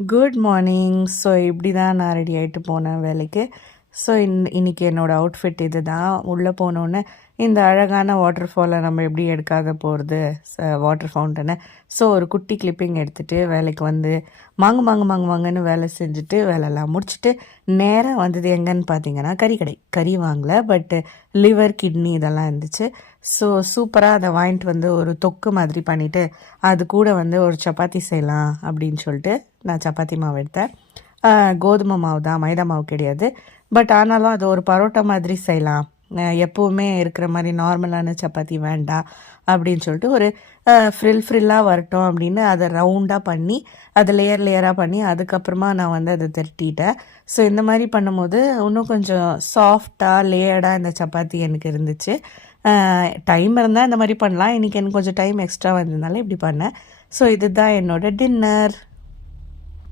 Good morning. So இப்படி தான் நான் ரெடி ஆகிட்டு போனேன் வேலைக்கு. ஸோ இன்றைக்கி என்னோடய அவுட்ஃபிட் இது தான். உள்ளே போனோன்னே இந்த அழகான வாட்டர் ஃபாலை நம்ம எப்படி எடுக்காத போகிறது, வாட்டர் ஃபவுண்டனை. ஸோ ஒரு குட்டி கிளிப்பிங் எடுத்துகிட்டு வேலைக்கு வந்து வாங்கன்னு வேலை செஞ்சுட்டு வேலையெல்லாம் முடிச்சுட்டு நேராக வந்தது எங்கன்னு பார்த்தீங்கன்னா கறி வாங்கலை, பட்டு லிவர் கிட்னி இதெல்லாம் இருந்துச்சு. ஸோ சூப்பராக அதை வாங்கிட்டு வந்து ஒரு தொக்கு மாதிரி பண்ணிவிட்டு அது கூட வந்து ஒரு சப்பாத்தி செய்யலாம் அப்படின்னு சொல்லிட்டு நான் சப்பாத்தி மாவு எடுத்தேன். கோதுமை மாவு தான், மைதா மாவு கிடையாது. பட் ஆனாலும் அது ஒரு பரோட்டா மாதிரி செய்யலாம், எப்போவுமே இருக்கிற மாதிரி நார்மலான சப்பாத்தி வேண்டாம் அப்படின்னு சொல்லிட்டு ஒரு ஃப்ரில்லாக வரட்டும் அப்படின்னு அதை ரவுண்டாக பண்ணி அதை லேயராக பண்ணி அதுக்கப்புறமா நான் வந்து அதை திரட்டிட்டேன். ஸோ இந்த மாதிரி பண்ணும்போது இன்னும் கொஞ்சம் சாஃப்டாக லேயர்டாக இந்த சப்பாத்தி எனக்கு இருந்துச்சு. டைம் இருந்தால் இந்த மாதிரி பண்ணலாம். இன்றைக்கி எனக்கு கொஞ்சம் டைம் எக்ஸ்ட்ரா வந்ததுனால இப்படி பண்ணேன். ஸோ இதுதான் என்னோடய டின்னர்.